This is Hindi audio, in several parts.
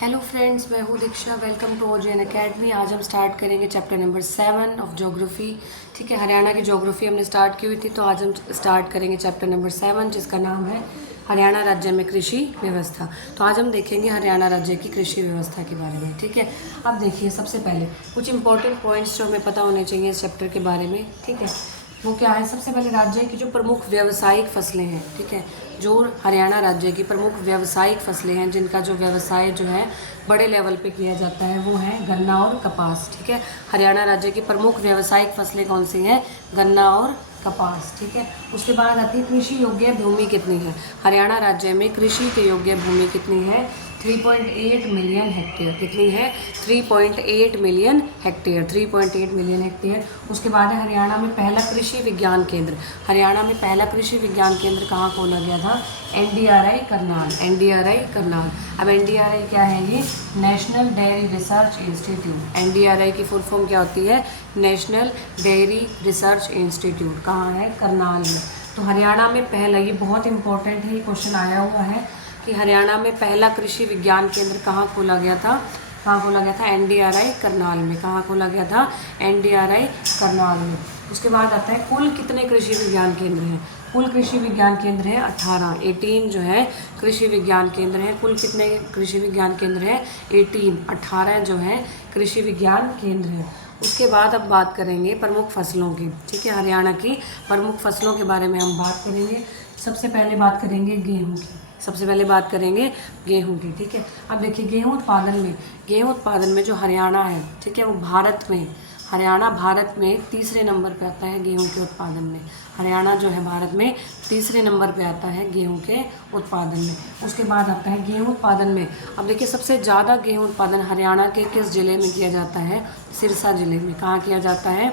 हेलो फ्रेंड्स, मैं हूँ Diksha. Welcome to Ojen academy. आज हम स्टार्ट करेंगे चैप्टर नंबर 7 ऑफ ज्योग्राफी। ठीक है, हरियाणा की ज्योग्राफी हमने स्टार्ट की हुई थी, तो आज हम स्टार्ट करेंगे चैप्टर नंबर 7 जिसका नाम है हरियाणा राज्य में कृषि व्यवस्था। तो आज हम देखेंगे हरियाणा राज्य की कृषि व्यवस्था के बारे में। ठीक है, अब देखिए सबसे पहले कुछ इंपॉर्टेंट पॉइंट्स जो हमें पता होने चाहिए इस चैप्टर के बारे में। ठीक है, वो क्या है? सबसे पहले राज्य की जो प्रमुख व्यावसायिक फसलें हैं, ठीक है, जो हरियाणा राज्य की प्रमुख व्यावसायिक फसलें हैं जिनका जो व्यवसाय जो है बड़े लेवल पे किया जाता है, वो है गन्ना और कपास। ठीक है, हरियाणा राज्य की प्रमुख व्यावसायिक फसलें कौन सी हैं? गन्ना और कपास। ठीक है, उसके बाद आती है कृषि योग्य भूमि कितनी है? हरियाणा राज्य में कृषि के योग्य भूमि कितनी है? 3.8 मिलियन हेक्टेयर। कितनी है? 3.8 मिलियन हेक्टेयर। 3.8 million hectare. उसके बाद है हरियाणा में पहला कृषि विज्ञान केंद्र। हरियाणा में पहला कृषि विज्ञान केंद्र कहाँ खोला गया था? NDRI करनाल। NDRI करनाल। अब NDRI क्या है? ये national dairy research institute. NDRI की फुल फॉर्म क्या होती है? National dairy research institute. कहाँ है? करनाल में। तो हरियाणा में पहला, ये बहुत इंपॉर्टेंट है, ये क्वेश्चन आया हुआ है कि हरियाणा में पहला कृषि विज्ञान केंद्र कहाँ खोला गया था? कहाँ खोला गया था? NDRI करनाल में। कहाँ खोला गया था? NDRI करनाल में। उसके बाद आता है कुल कितने कृषि विज्ञान केंद्र हैं? कुल कृषि विज्ञान केंद्र हैं 18 जो है कृषि विज्ञान केंद्र हैं। कुल कितने कृषि विज्ञान केंद्र हैं? 18 जो है कृषि विज्ञान केंद्र हैं। उसके बाद अब बात करेंगे प्रमुख फसलों की। ठीक है, हरियाणा की प्रमुख फसलों के बारे में हम बात करेंगे। सबसे पहले बात करेंगे गेहूँ की। सबसे पहले बात करेंगे गेहूं की। ठीक है, अब देखिए गेहूं उत्पादन में जो हरियाणा है, ठीक है, वो हरियाणा भारत में तीसरे नंबर पे आता है गेहूं के उत्पादन में। हरियाणा जो है भारत में तीसरे नंबर पे आता है गेहूं के उत्पादन में। उसके बाद आता है गेहूं उत्पादन में, अब देखिए सबसे ज़्यादा गेहूं उत्पादन हरियाणा के किस ज़िले में किया जाता है? सिरसा ज़िले में। कहाँ किया जाता है?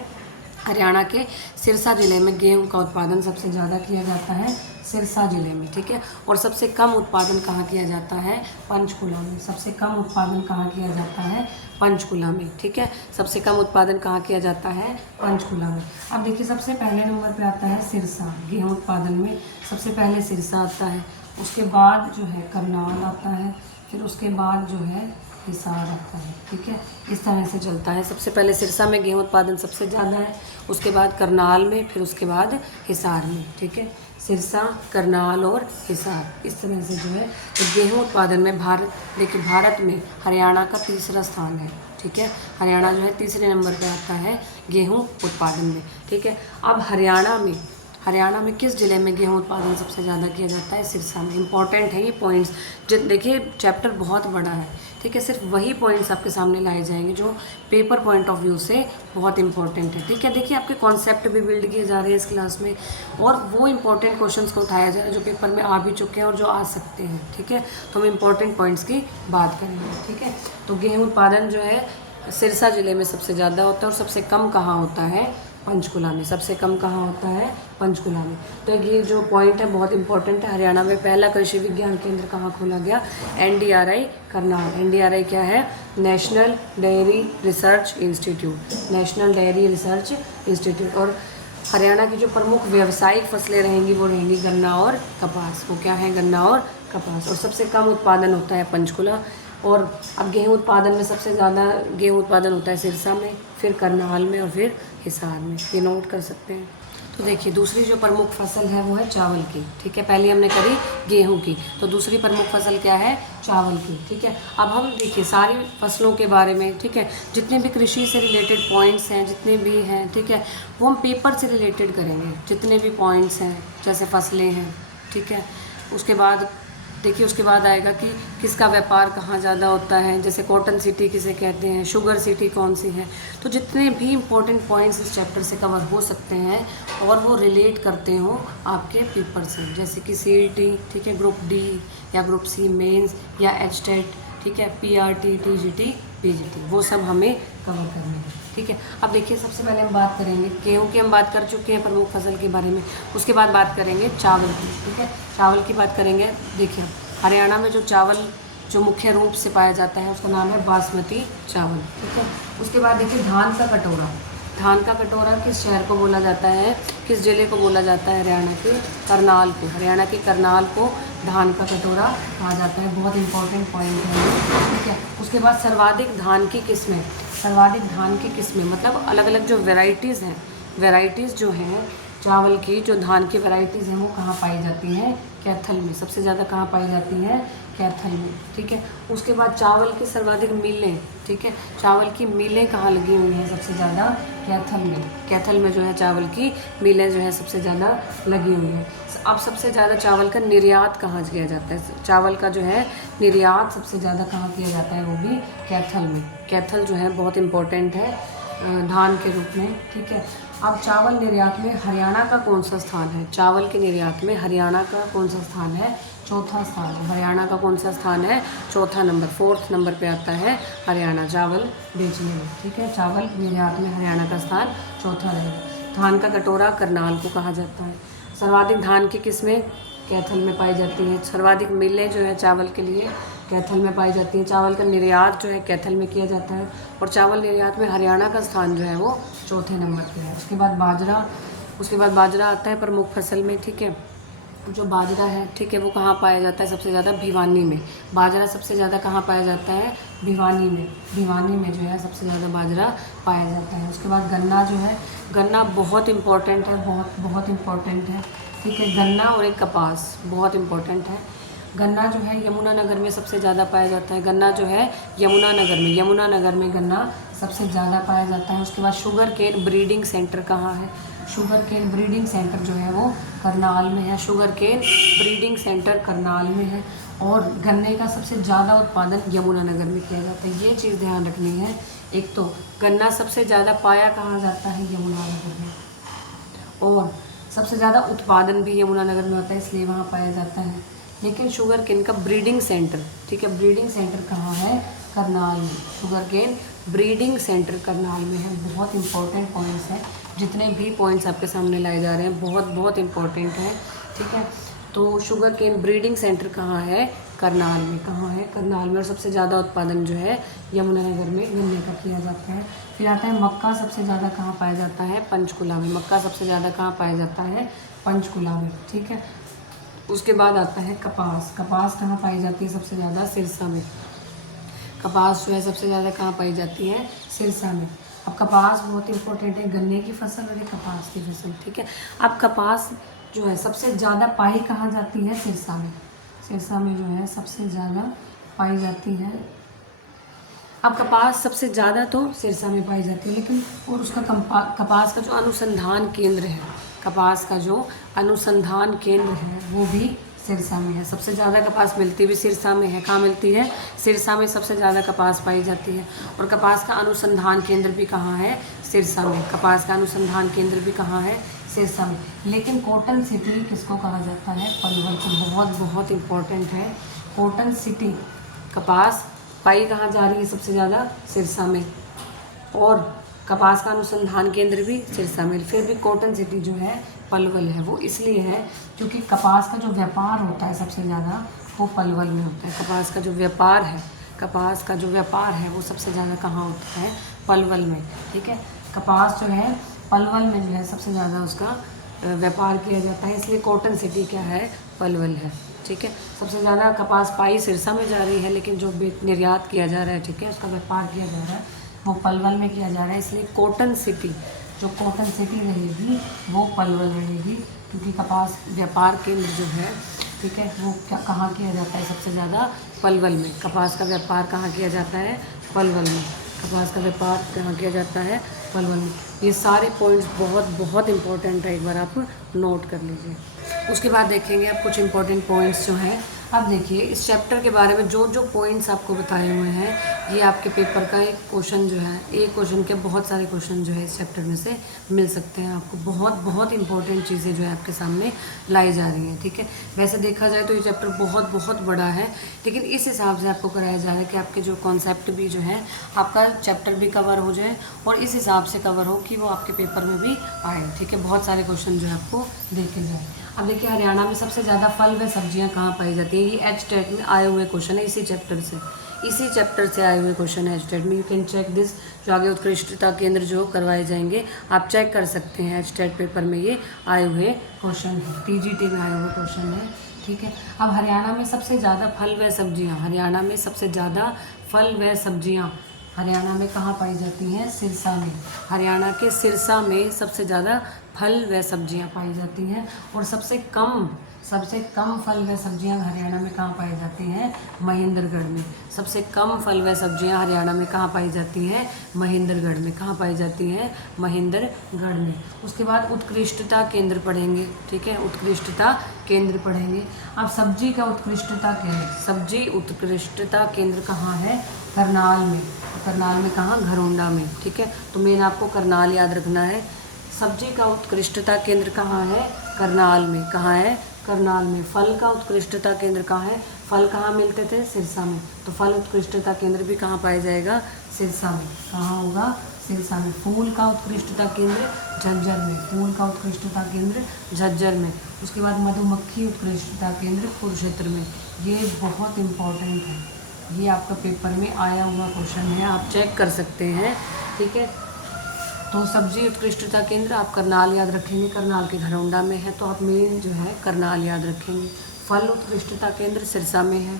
हरियाणा के सिरसा ज़िले में गेहूं का उत्पादन सबसे ज़्यादा किया जाता है, सिरसा ज़िले में। ठीक है, और सबसे कम उत्पादन कहाँ किया जाता है? पंचकुला में। सबसे कम उत्पादन कहाँ किया जाता है? पंचकुला में। ठीक है, सबसे कम उत्पादन कहाँ किया जाता है? पंचकुला में। अब देखिए सबसे पहले नंबर पे आता है सिरसा। गेहूँ उत्पादन में सबसे पहले सिरसा आता है, उसके बाद जो है करनाल आता है, फिर उसके बाद जो है हिसार आता है। ठीक है, इस तरह से चलता है। सबसे पहले सिरसा में गेहूं उत्पादन सबसे ज़्यादा है, उसके बाद करनाल में, फिर उसके बाद हिसार में। ठीक है, सिरसा, करनाल और हिसार, इस तरह से जो है तो गेहूं उत्पादन में भारत में हरियाणा का तीसरा स्थान है। ठीक है, हरियाणा जो है तीसरे नंबर पर आता है गेहूँ उत्पादन में। ठीक है, अब हरियाणा में किस ज़िले में गेहूं उत्पादन सबसे ज़्यादा किया जाता है? सिरसा में। इंपॉर्टेंट है ये पॉइंट्स। देखिए चैप्टर बहुत बड़ा है, ठीक है, सिर्फ वही पॉइंट्स आपके सामने लाए जाएंगे जो पेपर पॉइंट ऑफ व्यू से बहुत इंपॉर्टेंट है। ठीक है, देखिए आपके कॉन्सेप्ट भी बिल्ड किए जा रहे हैं इस क्लास में, और वो इंपॉर्टेंट क्वेश्चंस को उठाया जा रहा है जो पेपर में आ भी चुके हैं और जो आ सकते हैं। ठीक है, तो हम इंपॉर्टेंट पॉइंट्स की बात करेंगे। ठीक है, तो गेहूँ उत्पादन जो है सिरसा ज़िले में सबसे ज़्यादा होता है, और सबसे कम कहाँ होता है? पंचकुला में। सबसे कम कहाँ होता है? पंचकुला में। तो ये जो पॉइंट है बहुत इंपॉर्टेंट है। हरियाणा में पहला कृषि विज्ञान केंद्र कहाँ खोला गया? NDRI करनाल। NDRI क्या है? National dairy research institute. National dairy research institute. और हरियाणा की जो प्रमुख व्यावसायिक फसलें रहेंगी वो रहेंगी गन्ना और कपास। वो क्या है? गन्ना और कपास। और सबसे कम उत्पादन होता है पंचकुला। और अब गेहूं उत्पादन में सबसे ज़्यादा गेहूं उत्पादन होता है सिरसा में, फिर करनाल में और फिर हिसार में। ये नोट कर सकते हैं। तो देखिए दूसरी जो प्रमुख फसल है वो है चावल की। ठीक है, पहले हमने करी गेहूं की, तो दूसरी प्रमुख फसल क्या है? चावल की। ठीक है, अब हम देखिए सारी फसलों के बारे में, ठीक है, जितने भी कृषि से रिलेटेड पॉइंट्स हैं, जितने भी हैं, ठीक है, वो हम पेपर से रिलेटेड करेंगे। जितने भी पॉइंट्स हैं, जैसे फसलें हैं, ठीक है, उसके बाद देखिए उसके बाद आएगा कि किसका व्यापार कहाँ ज़्यादा होता है, जैसे कॉटन सिटी किसे कहते हैं, शुगर सिटी कौन सी है। तो जितने भी इम्पोर्टेंट पॉइंट्स इस चैप्टर से कवर हो सकते हैं और वो रिलेट करते हो आपके पेपर से, जैसे कि CET, ठीक है, ग्रुप D या ग्रुप C मेंस या HTET, ठीक है, PRT, TGT, PGT, वो सब हमें कवर करने हैं। ठीक है, अब देखिए सबसे पहले हम बात करेंगे गेहूँ की। हम बात कर चुके हैं प्रमुख फसल के बारे में। उसके बाद बात करेंगे चावल की। ठीक है, चावल की बात करेंगे। देखिए हरियाणा में जो चावल जो मुख्य रूप से पाया जाता है उसका नाम है बासमती चावल। ठीक है, उसके बाद देखिए धान का कटोरा। धान का कटोरा किस शहर को बोला जाता है? किस ज़िले को बोला जाता है? हरियाणा के करनाल को। हरियाणा के करनाल को धान का कटोरा कहा जाता है। बहुत इंपॉर्टेंट पॉइंट है, ठीक है। उसके बाद सर्वाधिक धान की किस्में, सर्वाधिक धान की किस्में मतलब अलग अलग जो वैरायटीज़ हैं, वैरायटीज़ जो हैं चावल की, जो धान की वैरायटीज़ हैं वो कहाँ पाई जाती हैं? कैथल में। सबसे ज़्यादा कहाँ पाई जाती हैं? कैथल में, ठीक है। उसके बाद चावल की सर्वाधिक मिलें, ठीक है, चावल की मिलें कहाँ लगी हुई हैं सबसे ज़्यादा? कैथल में। कैथल में जो है चावल की मिलें जो है सबसे ज़्यादा लगी हुई हैं। अब सबसे ज़्यादा चावल का निर्यात कहाँ किया जाता है? चावल का जो है निर्यात सबसे ज़्यादा कहाँ किया जाता है? वो भी कैथल में। कैथल जो है बहुत इम्पोर्टेंट है धान के रूप में, ठीक है। अब चावल निर्यात में हरियाणा का कौन सा स्थान है? चावल के निर्यात में हरियाणा का कौन सा स्थान है? चौथा स्थान है। हरियाणा का कौन सा स्थान है? चौथा नंबर, 4th नंबर पे आता है हरियाणा चावल बेचने में, ठीक है। चावल निर्यात में हरियाणा का स्थान चौथा रहेगा। धान का कटोरा करनाल को कहा जाता है। सर्वाधिक धान की किस्में कैथल में पाई जाती हैं। सर्वाधिक मिलें जो है चावल के लिए कैथल में पाई जाती हैं। चावल का निर्यात जो है कैथल में किया जाता है और चावल निर्यात में हरियाणा का स्थान जो है वो चौथे नंबर पे है। उसके बाद बाजरा आता है प्रमुख फसल में, ठीक है। जो बाजरा है, ठीक है, वो कहाँ पाया जाता है सबसे ज़्यादा? भिवानी में। बाजरा सबसे ज़्यादा कहाँ पाया जाता है? भिवानी में। भिवानी में जो है सबसे ज़्यादा बाजरा पाया जाता है। उसके बाद गन्ना जो है, गन्ना बहुत इम्पोर्टेंट है, बहुत इम्पोर्टेंट है, ठीक है। गन्ना और एक कपास बहुत इम्पोर्टेंट है। गन्ना जो है यमुनानगर में सबसे ज़्यादा पाया जाता है। गन्ना जो है यमुनानगर में गन्ना सबसे ज़्यादा पाया जाता है। उसके बाद शुगर केन ब्रीडिंग सेंटर कहाँ है? शुगर केन ब्रीडिंग सेंटर जो है वो करनाल में है। Sugarcane breeding centre Karnal में है और गन्ने का सबसे ज़्यादा उत्पादन यमुनानगर में किया जाता है। ये चीज़ ध्यान रखनी है। एक तो गन्ना सबसे ज़्यादा पाया कहाँ जाता है? यमुनानगर में, और सबसे ज़्यादा उत्पादन भी यमुनानगर में होता है, इसलिए वहाँ पाया जाता है। लेकिन शुगर केन का ब्रीडिंग सेंटर, ठीक है, ब्रीडिंग सेंटर कहाँ है? करनाल में। Sugarcane breeding centre Karnal में है। बहुत इंपॉर्टेंट पॉइंट्स हैं, जितने भी पॉइंट्स आपके सामने लाए जा रहे हैं बहुत इंपॉर्टेंट हैं, ठीक है। तो शुगर केन ब्रीडिंग सेंटर कहाँ है? करनाल में। कहाँ है? करनाल में। और सबसे ज़्यादा उत्पादन जो है यमुनानगर में गन्ने का किया जाता है। फिर आता है मक्का सबसे ज़्यादा कहाँ पाया जाता है? पंचकुला में। मक्का सबसे ज़्यादा कहाँ पाया जाता है? पंचकुला में, ठीक है। उसके बाद आता है कपास। कपास कहाँ पाई जाती है सबसे ज़्यादा? सिरसा में। कपास जो है सबसे ज़्यादा कहाँ पाई जाती है? सिरसा में। अब कपास बहुत इंपॉर्टेंट है, गन्ने की फसल और कपास की फसल, ठीक है। अब कपास जो है सबसे ज़्यादा पाई कहाँ जाती है? सिरसा में। सिरसा में जो है सबसे ज़्यादा पाई जाती है। अब कपास सबसे ज़्यादा तो सिरसा में पाई जाती है, लेकिन और उसका कपास का जो अनुसंधान केंद्र है, कपास का जो अनुसंधान केंद्र है वो भी सिरसा में है। सबसे ज़्यादा कपास मिलती भी सिरसा में है। कहाँ मिलती है? सिरसा में सबसे ज़्यादा कपास पाई जाती है। और कपास का अनुसंधान केंद्र भी कहाँ है? सिरसा में। कपास का अनुसंधान केंद्र भी कहाँ है? सिरसा में। लेकिन कॉटन सिटी किसको कहा जाता है? पलवल को। बहुत इम्पोर्टेंट है कॉटन सिटी। कपास पाई कहाँ जा रही है सबसे ज़्यादा? सिरसा में। और कपास का अनुसंधान केंद्र भी सिरसा में। फिर भी कॉटन सिटी जो है पलवल है। वो इसलिए है क्योंकि कपास का जो व्यापार होता है सबसे ज़्यादा वो पलवल में होता है। कपास का जो व्यापार है वो सबसे ज़्यादा कहाँ होता है? पलवल में, ठीक है। कपास जो है पलवल में जो है सबसे ज़्यादा उसका व्यापार किया जाता है, इसलिए कॉटन सिटी क्या है? पलवल है, ठीक है। सबसे ज़्यादा कपास पाई सिरसा में जा रही है, लेकिन जो निर्यात किया जा रहा है, ठीक है, उसका व्यापार किया जा रहा है वो पलवल में किया जा रहा है। इसलिए कॉटन सिटी रहेगी वो पलवल रहेगी, क्योंकि कपास व्यापार केंद्र जो है, ठीक है, वो कहाँ किया जाता है सबसे ज़्यादा? पलवल में। कपास का व्यापार कहाँ किया जाता है? पलवल में। कपास का व्यापार कहाँ किया जाता है? पलवल में। ये सारे पॉइंट्स बहुत इंपॉर्टेंट है, एक बार आप नोट कर लीजिए। उसके बाद देखेंगे आप कुछ इंपॉर्टेंट पॉइंट्स जो हैं। अब देखिए इस चैप्टर के बारे में जो पॉइंट्स आपको बताए हुए हैं, ये आपके पेपर का एक क्वेश्चन जो है, एक क्वेश्चन के बहुत सारे क्वेश्चन जो है इस चैप्टर में से मिल सकते हैं आपको। बहुत इंपॉर्टेंट चीज़ें जो है आपके सामने लाई जा रही हैं, ठीक है। वैसे देखा जाए तो ये चैप्टर बहुत बड़ा है, लेकिन इस हिसाब से आपको कराया जा रहा है कि आपके जो कॉन्सेप्ट भी जो है, आपका चैप्टर भी कवर हो जाए और इस हिसाब से कवर हो कि वो आपके पेपर में भी आए, ठीक है। बहुत सारे क्वेश्चन जो है आपको देखे जाए। अब देखिए हरियाणा में सबसे ज़्यादा फल व सब्जियां कहाँ पाई जाती है? ये एच-टेट में आए हुए क्वेश्चन है, इसी चैप्टर से आए हुए क्वेश्चन है एच-टेट में। You can check this. जो आगे उत्कृष्टता केंद्र जो करवाए जाएंगे आप चेक कर सकते हैं, एच-टेट पेपर में ये आए हुए क्वेश्चन है, टीजीटी में आए हुए क्वेश्चन है, ठीक है। अब हरियाणा में सबसे ज़्यादा फल व सब्जियाँ फल व सब्जियां हरियाणा में कहाँ पाई जाती हैं? सिरसा में। हरियाणा के सिरसा में सबसे ज़्यादा फल व सब्जियां पाई जाती हैं। और सबसे कम फल व सब्जियां हरियाणा में कहाँ पाई जाती हैं? महेंद्रगढ़ में। सबसे कम फल व सब्जियां हरियाणा में कहाँ पाई जाती हैं? महेंद्रगढ़ में। कहाँ पाई जाती हैं? महेंद्रगढ़ में। उसके बाद उत्कृष्टता केंद्र पढ़ेंगे, ठीक है, उत्कृष्टता केंद्र पढ़ेंगे। अब सब्जी का उत्कृष्टता केंद्र, सब्जी उत्कृष्टता केंद्र कहाँ है? करनाल में। करनाल में कहाँ? घरोंडा में, ठीक है। तो मेन आपको करनाल याद रखना है। सब्जी का उत्कृष्टता केंद्र कहाँ है? करनाल में। कहाँ है? करनाल में। फल का उत्कृष्टता केंद्र कहाँ है? फल कहाँ मिलते थे? सिरसा में। तो फल उत्कृष्टता केंद्र भी कहाँ पाया जाएगा? सिरसा में। कहाँ होगा? सिरसा में। फूल का उत्कृष्टता केंद्र झज्जर में। फूल का उत्कृष्टता केंद्र झज्जर में। उसके बाद मधुमक्खी उत्कृष्टता केंद्र कुरुक्षेत्र में। ये बहुत इम्पॉर्टेंट है, ये आपका पेपर में आया हुआ क्वेश्चन है, आप चेक कर सकते हैं, ठीक है। तो सब्जी उत्कृष्टता केंद्र आप करनाल याद रखेंगे, करनाल के घरौंडा में है, तो आप मेन जो है करनाल याद रखेंगे। फल उत्कृष्टता केंद्र सिरसा में है,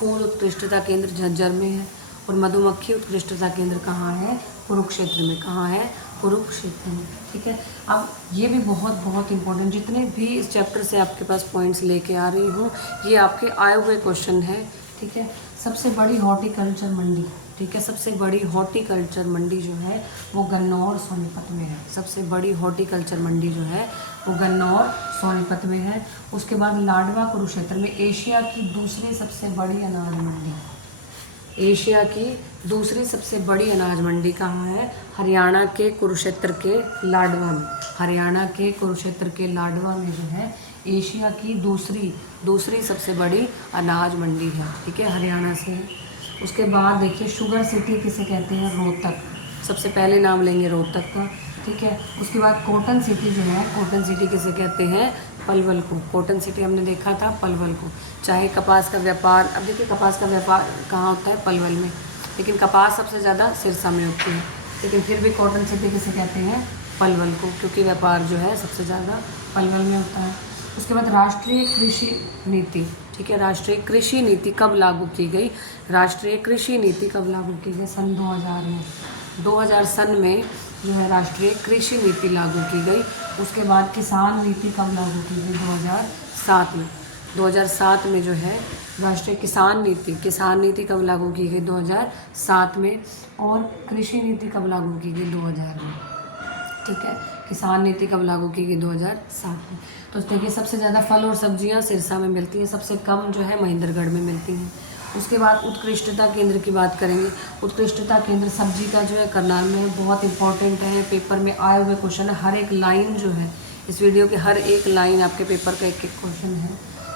फूल उत्कृष्टता केंद्र झज्जर में है, और मधुमक्खी उत्कृष्टता केंद्र कहाँ है? कुरुक्षेत्र में। कहाँ है? कुरुक्षेत्र में, ठीक है। अब ये भी बहुत इंपॉर्टेंट, जितने भी इस चैप्टर से आपके पास पॉइंट्स लेके आ रही हूँ, ये आपके आए हुए क्वेश्चन है, ठीक है। सबसे बड़ी हॉर्टिकल्चर मंडी, ठीक है, सबसे बड़ी हॉर्टिकल्चर मंडी जो है वो गन्नौर सोनीपत में है। सबसे बड़ी हॉर्टिकल्चर मंडी जो है वो गन्नौर सोनीपत में है। उसके बाद लाडवा कुरुक्षेत्र में एशिया की दूसरी सबसे बड़ी अनाज मंडी, एशिया की दूसरी सबसे बड़ी अनाज मंडी कहाँ है? हरियाणा के कुरुक्षेत्र के लाडवा में। हरियाणा के कुरुक्षेत्र के लाडवा में जो है एशिया की दूसरी सबसे बड़ी अनाज मंडी है, ठीक है, हरियाणा से। उसके बाद देखिए शुगर सिटी किसे कहते हैं? रोहतक। सबसे पहले नाम लेंगे रोहतक का, ठीक है। उसके बाद कॉटन सिटी जो है, कॉटन सिटी किसे कहते हैं? पलवल को। कॉटन सिटी हमने देखा था पलवल को। चाहे कपास का व्यापार, अब देखिए कपास का व्यापार कहाँ होता है? पलवल में, लेकिन कपास सबसे ज़्यादा सिरसा में होती है, लेकिन फिर भी कॉटन सिटी किसे कहते हैं? पलवल को, क्योंकि व्यापार जो है सबसे ज़्यादा पलवल में होता है। उसके बाद राष्ट्रीय कृषि नीति, ठीक है, राष्ट्रीय कृषि नीति कब लागू की गई? राष्ट्रीय कृषि नीति कब लागू की गई? सन 2000 में। 2000 सन में जो है राष्ट्रीय कृषि नीति लागू की गई। उसके बाद किसान नीति कब लागू की गई? 2007 में। 2007 में जो है राष्ट्रीय किसान नीति कब लागू की गई? 2007 में। और कृषि नीति कब लागू की गई? 2000 में, ठीक है। किसान नीति कब लागू की गई? 2007 में। तो देखिए सबसे ज़्यादा फल और सब्जियां सिरसा में मिलती हैं, सबसे कम जो है महेंद्रगढ़ में मिलती हैं। उसके बाद उत्कृष्टता केंद्र की बात करेंगे। उत्कृष्टता केंद्र सब्जी का जो है करनाल में है, बहुत इंपॉर्टेंट है, पेपर में आए हुए क्वेश्चन है। हर एक लाइन जो है इस वीडियो के, हर एक लाइन आपके पेपर का एक क्वेश्चन है,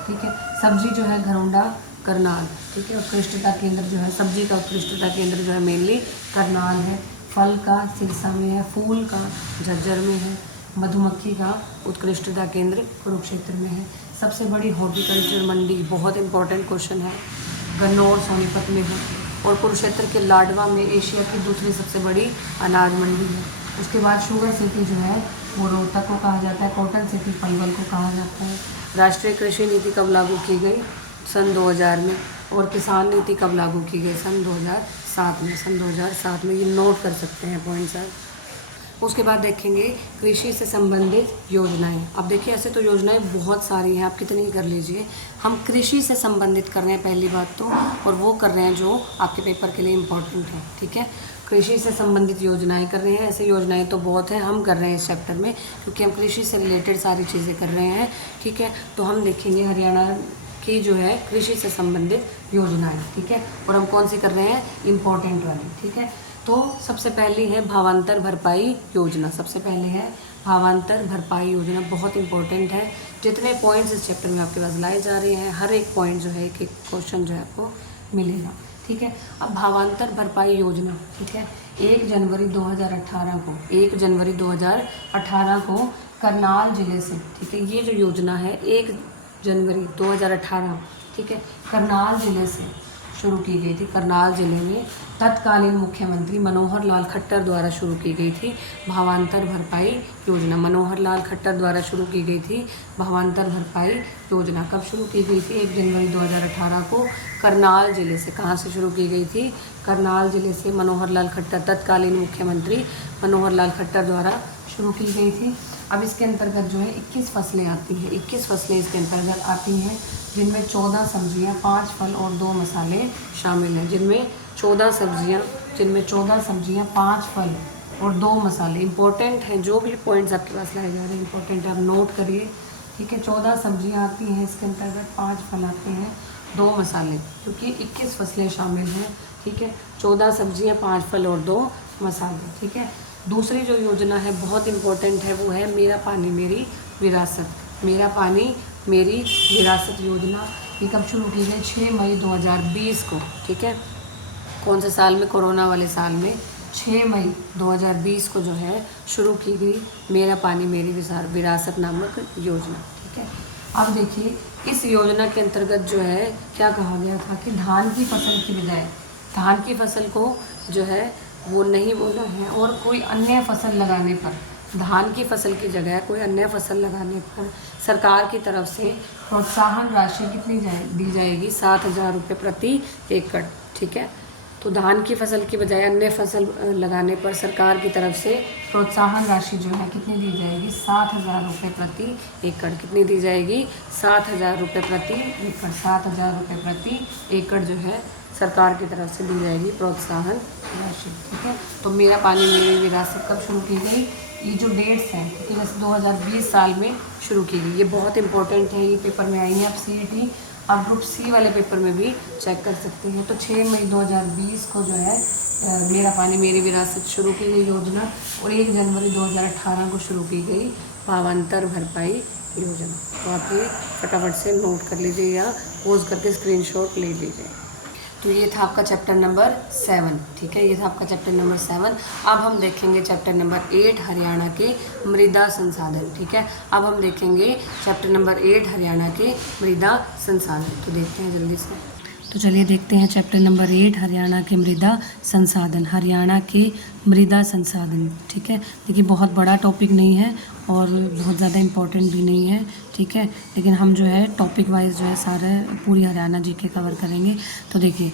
ठीक है। सब्जी जो है घरौंडा करनाल, ठीक है। उत्कृष्टता केंद्र जो है सब्जी का उत्कृष्टता केंद्र जो है मेनली करनाल है। फल का सिरसा में है, फूल का झज्जर में है, मधुमक्खी का उत्कृष्टता केंद्र कुरुक्षेत्र में है। सबसे बड़ी हॉर्टिकल्चर मंडी, बहुत इंपॉर्टेंट क्वेश्चन है, गन्नौर सोनीपत में है। और कुरुक्षेत्र के लाडवा में एशिया की दूसरी सबसे बड़ी अनाज मंडी है। उसके बाद शुगर सिटी जो है वो रोहतक को कहा जाता है, कॉटन सिटी पलवल को कहा जाता है। राष्ट्रीय कृषि नीति कब लागू की गई? सन 2000 में। और किसान नीति कब लागू की गई? सन 2007 में। सन 2007 में, ये नोट कर सकते हैं पॉइंट्स आप। उसके बाद देखेंगे कृषि से संबंधित योजनाएं। अब देखिए ऐसे तो योजनाएं बहुत सारी हैं, आप कितनी ही कर लीजिए, हम कृषि से संबंधित कर रहे हैं पहली बात तो, और वो कर रहे हैं जो आपके पेपर के लिए इम्पोर्टेंट है, ठीक है। कृषि से संबंधित योजनाएं कर रहे हैं, ऐसे योजनाएं तो बहुत हैं, हम कर रहे हैं इस चैप्टर में क्योंकि हम कृषि से रिलेटेड सारी चीज़ें कर रहे हैं, ठीक है। तो हम देखेंगे हरियाणा की जो है कृषि से संबंधित योजनाएं, ठीक है, और हम कौन सी कर रहे हैं? इम्पोर्टेंट वाली, ठीक है। तो सबसे पहली है भावांतर भरपाई योजना। सबसे पहले है भावांतर भरपाई योजना, बहुत इंपॉर्टेंट है। जितने पॉइंट्स इस चैप्टर में आपके पास लाए जा रहे हैं, हर एक पॉइंट जो है, एक एक क्वेश्चन जो है आपको मिलेगा, ठीक है। अब भावांतर भरपाई योजना, ठीक है, 1 जनवरी 2018 को, 1 जनवरी 2018 को करनाल जिले से, ठीक है, ये जो योजना है 1 जनवरी 2018, ठीक है, करनाल जिले से शुरू की गई थी। करनाल जिले में तत्कालीन मुख्यमंत्री मनोहर लाल खट्टर द्वारा शुरू की गई थी भावांतर भरपाई योजना। मनोहर लाल खट्टर द्वारा शुरू की गई थी भावांतर भरपाई योजना। कब शुरू की गई थी? 1 जनवरी 2018 को करनाल जिले से। कहाँ से शुरू की गई थी? करनाल जिले से मनोहर लाल खट्टर, तत्कालीन मुख्यमंत्री मनोहर लाल खट्टर द्वारा शुरू की गई थी। अब इसके अंतर्गत जो है 21 फसलें आती हैं। 21 फसलें इसके अंतर्गत आती हैं, जिनमें 14 सब्जियां, 5 फल और 2 मसाले शामिल हैं। जिनमें 14 सब्जियां, 5 फल और 2 मसाले इंपॉर्टेंट हैं। जो भी पॉइंट्स आपके पास लाए जा रहे हैं इंपॉर्टेंट है, आप नोट करिए। ठीक है, 14 सब्जियां आती हैं इसके अंतर्गत, 5 फल आते हैं, 2 मसाले, क्योंकि 21 फसलें शामिल हैं। ठीक है, 14 सब्जियां, 5 फल और 2 मसाले। ठीक है, दूसरी जो योजना है बहुत इम्पोर्टेंट है, वो है मेरा पानी मेरी विरासत। मेरा पानी मेरी विरासत योजना। ये कब शुरू की गई? 6 मई 2020 को। ठीक है, कौन से साल में? कोरोना वाले साल में 6 मई 2020 को जो है शुरू की गई मेरा पानी मेरी विरासत नामक योजना। ठीक है, अब देखिए इस योजना के अंतर्गत जो है क्या कहा गया था कि धान की फसल की बजाय, धान की फसल को जो है वो नहीं बोला है, और कोई अन्य फसल लगाने पर, धान की फसल की जगह कोई अन्य फसल लगाने पर सरकार की तरफ से प्रोत्साहन राशि कितनी दी जाएगी? 7,000 रुपये प्रति एकड़। ठीक है, तो धान की फसल की बजाय अन्य फसल लगाने पर सरकार की तरफ से प्रोत्साहन राशि जो है कितनी दी जाएगी? 7,000 रुपये प्रति एकड़। कितनी दी जाएगी? 7,000 रुपये प्रति एकड़। 7,000 रुपये प्रति एकड़ जो है सरकार की तरफ से दी जाएगी प्रोत्साहन राशि। ठीक है, तो मेरा पानी मेरी विरासत कब शुरू की गई? ये जो डेट्स हैं, ठीक है, जैसे 2020 साल में शुरू की गई। ये बहुत इंपॉर्टेंट है, ये पेपर में आई है। आप CET, आप ग्रुप C वाले पेपर में भी चेक कर सकते हैं। तो 6 मई 2020 को जो है मेरा पानी मेरी विरासत शुरू की गई योजना, और 1 जनवरी 2018 को शुरू की गई भावांतर भरपाई योजना। तो आप ये फटाफट से नोट कर लीजिए या पोज करके स्क्रीनशॉट ले लीजिए। तो ये था आपका चैप्टर नंबर 7। ठीक है, ये था आपका चैप्टर नंबर 7। अब हम देखेंगे चैप्टर नंबर 8 हरियाणा के मृदा संसाधन। ठीक है, अब हम देखेंगे चैप्टर नंबर 8 हरियाणा के मृदा संसाधन। तो देखते हैं जल्दी से। तो चलिए देखते हैं चैप्टर नंबर 8 हरियाणा के मृदा संसाधन। हरियाणा के मृदा संसाधन। ठीक है, देखिए बहुत बड़ा टॉपिक नहीं है और बहुत ज़्यादा इम्पोर्टेंट भी नहीं है। ठीक है, लेकिन हम जो है टॉपिक वाइज जो है सारे पूरी हरियाणा जीके कवर करेंगे। तो देखिए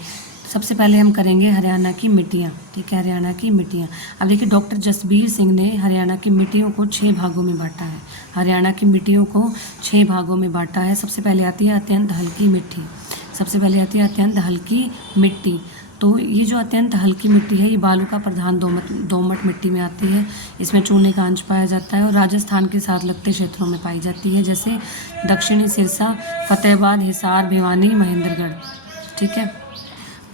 सबसे पहले हम करेंगे हरियाणा की मिट्टियाँ। ठीक है, हरियाणा की मिट्टियाँ। अब देखिए डॉक्टर जसबीर सिंह ने हरियाणा की मिट्टियों को 6 भागों में बांटा है। हरियाणा की मिट्टियों को 6 भागों में बांटा है। सबसे पहले आती है अत्यंत हल्की मिट्टी। सबसे पहले आती है अत्यंत हल्की मिट्टी। तो ये जो अत्यंत हल्की मिट्टी है, ये बालू का प्रधान दोमट मिट्टी में आती है। इसमें चूने का अंश पाया जाता है और राजस्थान के साथ लगते क्षेत्रों में पाई जाती है, जैसे दक्षिणी सिरसा, फतेहाबाद, हिसार, भिवानी, महेंद्रगढ़। ठीक है,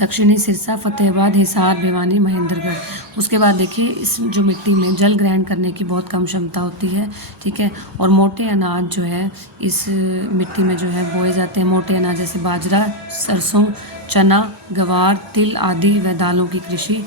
दक्षिणी सिरसा, फतेहाबाद, हिसार, भिवानी, महेंद्रगढ़। उसके बाद देखिए इस जो मिट्टी में जल ग्रहण करने की बहुत कम क्षमता होती है। ठीक है, और मोटे अनाज जो है इस मिट्टी में जो है बोए जाते हैं। मोटे अनाज जैसे बाजरा, सरसों, चना, ग्वार, तिल आदि व दालों की कृषि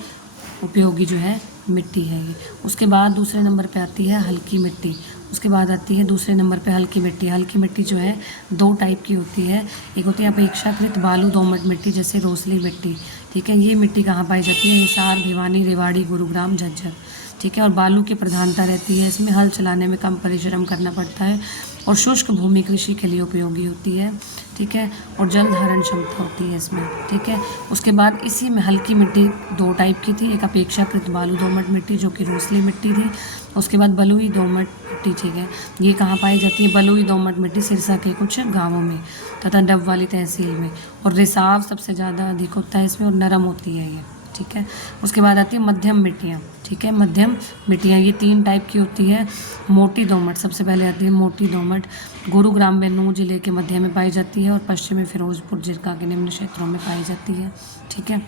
उपयोगी जो है मिट्टी है ये। उसके बाद दूसरे नंबर पे आती है हल्की मिट्टी। उसके बाद आती है दूसरे नंबर पे हल्की मिट्टी। हल्की मिट्टी जो है 2 टाइप की होती है। एक होती है अपेक्षाकृत बालू दोमट मिट्टी, जैसे रोसली मिट्टी। ठीक है, ये मिट्टी कहाँ पाई जाती है? हिसार, भिवानी, रेवाड़ी, गुरुग्राम, झज्जर। ठीक है, और बालू की प्रधानता रहती है। इसमें हल चलाने में कम परिश्रम करना पड़ता है और शुष्क भूमि कृषि के लिए उपयोगी होती है। ठीक है, और जल धारण क्षमता होती है इसमें। ठीक है, उसके बाद इसी में हल्की मिट्टी 2 टाइप की थी। एक अपेक्षाकृत बालू दोमट मिट्टी जो कि रोसली मिट्टी थी। उसके बाद बलुई दोमट मिट्टी। ठीक है, ये कहाँ पाई जाती है? बलुई दोमट मिट्टी सिरसा के कुछ गाँवों में तथा डब वाली तहसील में। और रिसाव सबसे ज़्यादा अधिक होता है इसमें और नरम होती है ये। ठीक है, उसके बाद आती है मध्यम मिट्टियाँ। ठीक है, मध्यम मिट्टियाँ ये 3 टाइप की होती है। मोटी दोमट सबसे पहले आती है मोटी दोमट, गुरुग्राम व नूंह जिले के मध्य में पाई जाती है और पश्चिमी फिरोजपुर जिला के निम्न क्षेत्रों में पाई जाती है। ठीक है,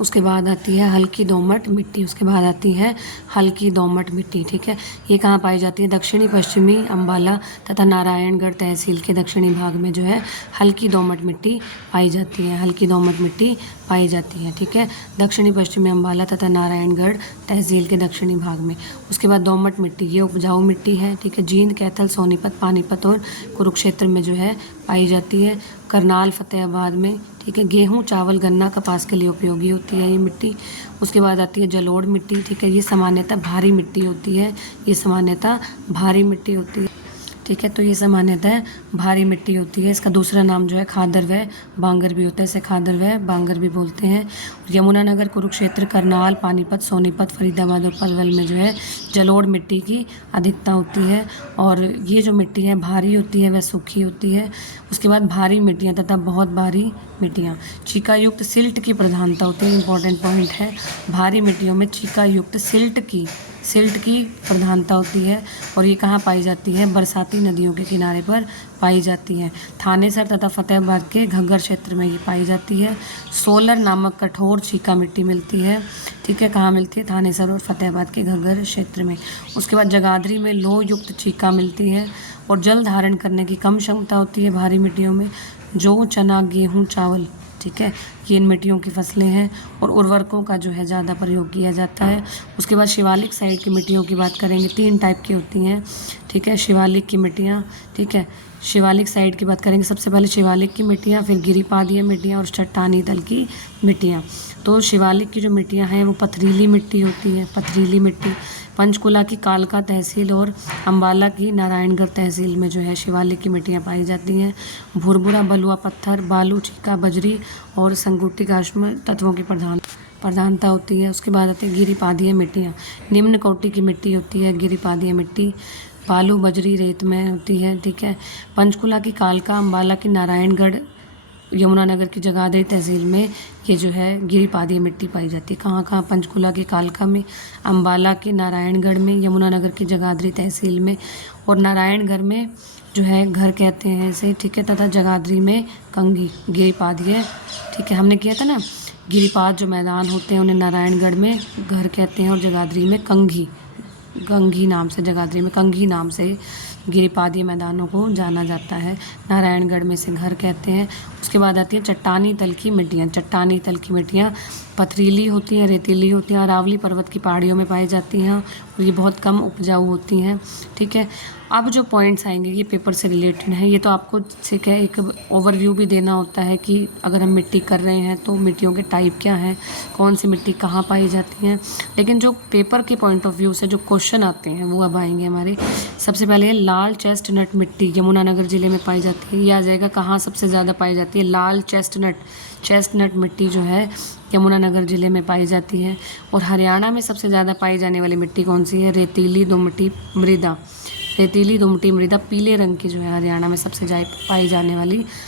उसके बाद आती है हल्की दोमट मिट्टी। उसके बाद आती है हल्की दोमट मिट्टी। ठीक है, ये कहाँ पाई जाती है? दक्षिणी पश्चिमी अम्बाला तथा नारायणगढ़ तहसील के दक्षिणी भाग में जो है हल्की दोमट मिट्टी पाई जाती है। हल्की दोमट मिट्टी पाई जाती है। ठीक है, दक्षिणी पश्चिमी अम्बाला तथा नारायणगढ़ तहसील के दक्षिणी भाग में। उसके बाद दोमट मिट्टी, ये उपजाऊ मिट्टी है। ठीक है, जींद, कैथल, सोनीपत, पानीपत और कुरुक्षेत्र में जो है पाई जाती है। करनाल फतेहाबाद में, ठीक है। गेहूँ, चावल, गन्ना, कपास के लिए उपयोगी होती है ये मिट्टी। उसके बाद आती है जलोढ़ मिट्टी, ठीक है। ये सामान्यतः भारी मिट्टी होती है, ये सामान्यतः भारी मिट्टी होती है, ठीक है। तो ये सामान्यतः भारी मिट्टी होती है। इसका दूसरा नाम जो है खादर व बांगर भी होता है, इसे खादर व बांगर भी बोलते हैं। यमुनानगर, कुरुक्षेत्र, करनाल, पानीपत, सोनीपत, फरीदाबाद और पलवल में जो है जलोढ़ मिट्टी की अधिकता होती है। और ये जो मिट्टी है भारी होती है, वह सूखी होती है। उसके बाद भारी मिट्टियाँ तथा बहुत भारी मिट्टियाँ, चीका युक्त सिल्ट की प्रधानता होती है। इंपॉर्टेंट पॉइंट है, भारी मिट्टियों में चीका युक्त सिल्ट की प्रधानता होती है। और ये कहाँ पाई जाती है? बरसाती नदियों के किनारे पर पाई जाती है। थानेसर तथा फतेहाबाद के घग्गर क्षेत्र में ये पाई जाती है। सोलर नामक कठोर चीका मिट्टी मिलती है, ठीक है। कहाँ मिलती है? थानेसर और फतेहाबाद के घग्गर क्षेत्र में। उसके बाद जगाधरी में लोह युक्त चीका मिलती है। और जल धारण करने की कम क्षमता होती है भारी मिट्टियों में। जौ, चना, गेहूँ, चावल, ठीक है, ये इन मिट्टियों की फसलें हैं। और उर्वरकों का जो है ज़्यादा प्रयोग किया जाता है। उसके बाद शिवालिक साइड की मिट्टियों की बात करेंगे, 3 टाइप की होती हैं, ठीक है। शिवालिक की मिट्टियाँ, ठीक है, शिवालिक साइड की बात करेंगे। सबसे पहले शिवालिक की मिट्टियाँ, फिर गिरिपादीय मिट्टियाँ और चट्टानी तल की मिट्टियाँ। तो शिवालिक की जो मिट्टियाँ हैं वो पथरीली मिट्टी होती है, पथरीली मिट्टी। पंचकुला की कालका तहसील और अम्बाला की नारायणगढ़ तहसील में जो है शिवालिक की मिट्टियाँ पाई जाती हैं। भुरभुरा, बलुआ पत्थर, बालू, चीका, बजरी और संगुटिक आश्म तत्वों की प्रधानता होती है। उसके बाद आती है गिरिपादीय मिट्टियाँ, निम्न कोटि की मिट्टी होती है गिरिपादीय मिट्टी। बालू, बजरी, रेत में होती है, ठीक है। पंचकुला की कालका, अम्बाला की नारायणगढ़, यमुनानगर की जगाधरी तहसील में ये जो है गिरिपादीय मिट्टी पाई जाती है। कहाँ? पंचकुला की कालका में, अम्बाला के नारायणगढ़ में, यमुनानगर की जगाधरी तहसील में। और नारायणगढ़ में जो है घर कहते हैं इसे, ठीक है, तथा जगाधरी में कंघी, गिरिपादीय, ठीक है। हमने किया था ना, गिरिपाद जो मैदान होते हैं उन्हें नारायणगढ़ में घर कहते हैं और जगाधरी में कंघी नाम से, जगाधरी में कंघी नाम से गिरिपादीय मैदानों को जाना जाता है। नारायणगढ़ में इसे घर कहते हैं। उसके बाद आती है चट्टानी तल की मिट्टियाँ। चट्टानी तल की मिट्टियाँ पथरीली होती हैं, रेतीली होती हैं, अरावली पर्वत की पहाड़ियों में पाई जाती हैं और ये बहुत कम उपजाऊ होती हैं, ठीक है। अब जो पॉइंट्स आएंगे ये पेपर से रिलेटेड हैं। ये तो आपको से क्या एक ओवरव्यू भी देना होता है कि अगर हम मिट्टी कर रहे हैं तो मिट्टियों के टाइप क्या हैं, कौन सी मिट्टी कहाँ पाई जाती हैं। लेकिन जो पेपर के पॉइंट ऑफ व्यू से जो क्वेश्चन आते हैं वो अब आएंगे हमारे। सबसे पहले है लाल चेस्टनट मिट्टी, यमुनानगर ज़िले में पाई जाती है। ये आ जाएगा कहाँ सबसे ज़्यादा पाई जाती है? लाल चेस्टनट मिट्टी जो है यमुनानगर ज़िले में पाई जाती है। और हरियाणा में सबसे ज़्यादा पाई जाने वाली मिट्टी कौन सी है? रेतीली दोमटी मृदा। रेतीली दोमटी मृदा पीले रंग की जो है हरियाणा में सबसे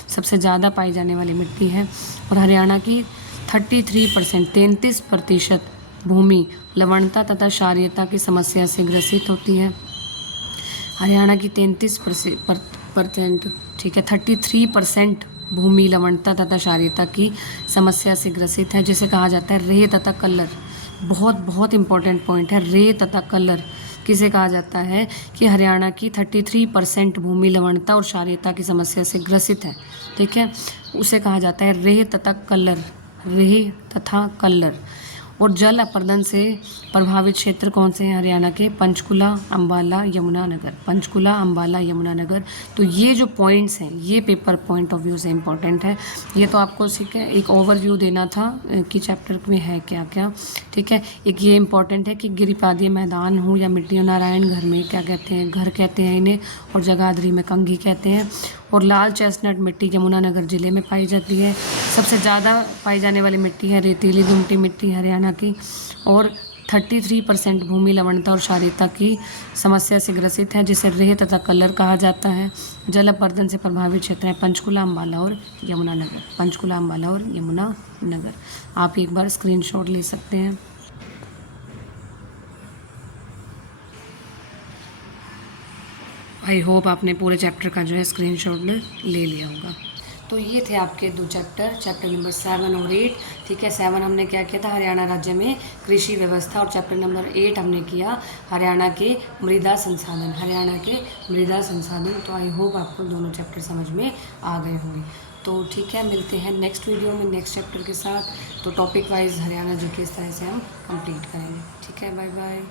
सबसे ज़्यादा पाई जाने वाली मिट्टी है। और हरियाणा की 33% भूमि लवणता तथा क्षारीयता की समस्या से ग्रसित होती है। हरियाणा की 33%, ठीक है, 33% भूमि लवणता तथा क्षारीयता की समस्या से ग्रसित है, जिसे कहा जाता है रेत तथा कलर। बहुत इंपॉर्टेंट पॉइंट है, रेत तथा कलर किसे कहा जाता है? कि हरियाणा की 33% भूमि लवणता और क्षारीयता की समस्या से ग्रसित है, ठीक है, उसे कहा जाता है रेह तथा कल्लर। और जल अपर्दन से प्रभावित क्षेत्र कौन से हैं हरियाणा के? पंचकुला, अम्बाला, यमुनानगर। तो ये जो पॉइंट्स हैं ये पेपर पॉइंट ऑफ व्यू से इम्पॉर्टेंट है। ये तो आपको सीखे एक ओवरव्यू देना था कि चैप्टर में है क्या क्या, ठीक है। एक ये इम्पॉर्टेंट है कि गिरिपादीय मैदान हो या मिट्टी, नारायण घर में क्या कहते हैं? घर कहते हैं इन्हें, और जगाधरी में कंघी कहते हैं। और लाल चेस्टनट मिट्टी यमुनानगर ज़िले में पाई जाती है। सबसे ज़्यादा पाई जाने वाली मिट्टी है रेतीली दुमटी मिट्टी हरियाणा की। और 33% भूमि लवणता और क्षारीयता की समस्या से ग्रसित है, जिसे रेह तथा कलर कहा जाता है। जल अपर्दन से प्रभावित क्षेत्र है पंचकुला, अम्बाला और यमुनानगर। आप एक बार स्क्रीनशॉट ले सकते हैं। आई होप आपने पूरे चैप्टर का जो है स्क्रीनशॉट ले लिया होगा। तो ये थे आपके 2 चैप्टर नंबर 7 और 8, ठीक है। 7 हमने क्या किया था? हरियाणा राज्य में कृषि व्यवस्था। और चैप्टर नंबर 8 हमने किया हरियाणा के मृदा संसाधन। तो आई होप आपको दोनों चैप्टर समझ में आ गए होंगे। तो ठीक है, मिलते हैं नेक्स्ट वीडियो में नेक्स्ट चैप्टर के साथ। तो टॉपिक वाइज हरियाणा जो कि इस तरह से हम कंप्लीट करेंगे, ठीक है। Bye bye.